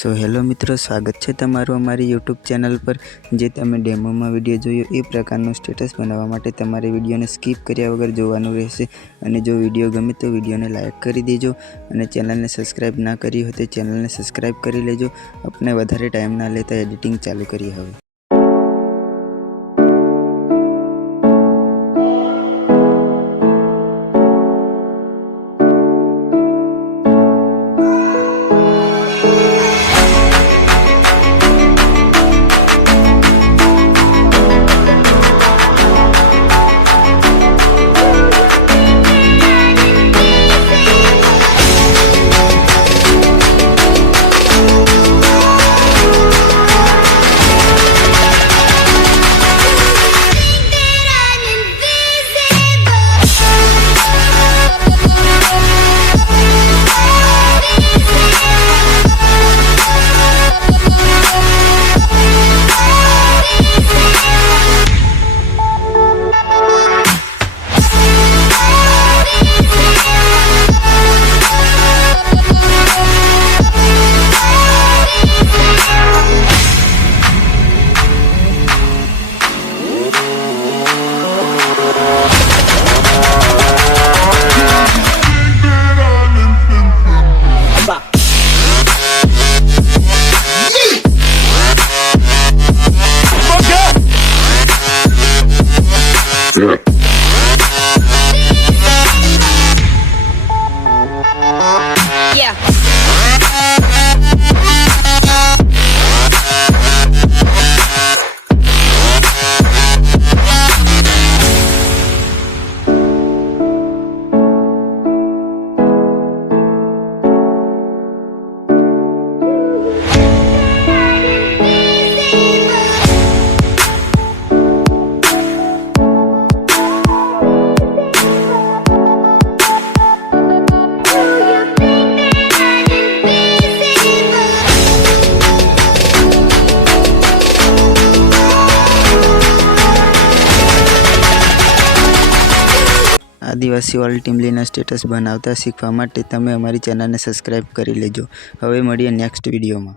So hello मित्रों, स्वागत है तमारू अमारी यूट्यूब चैनल पर। जे तमे डेमो में विडियो जोयो ए प्रकारनो स्टेटस बनावा माटे तमारे विडियो ने स्कीप कर्या वगर जोवानुं रहेशे। अने जो विडियो गमे तो विडियो ने लाइक करी देजो अने चेनल ने सब्सक्राइब ना करी हो तो चेनल ने सब्सक्राइब करी लेजो। अपने वधारे टाइम ना लेता एडिटिंग चालू करिए हवे। Yeah. आदिवासी वाली टीमलीना स्टेटस बनावता शीखवा माटे तमे अमारी चेनल ने सब्सक्राइब करी लेजो। हवे मळीए नेक्स्ट विडियो में।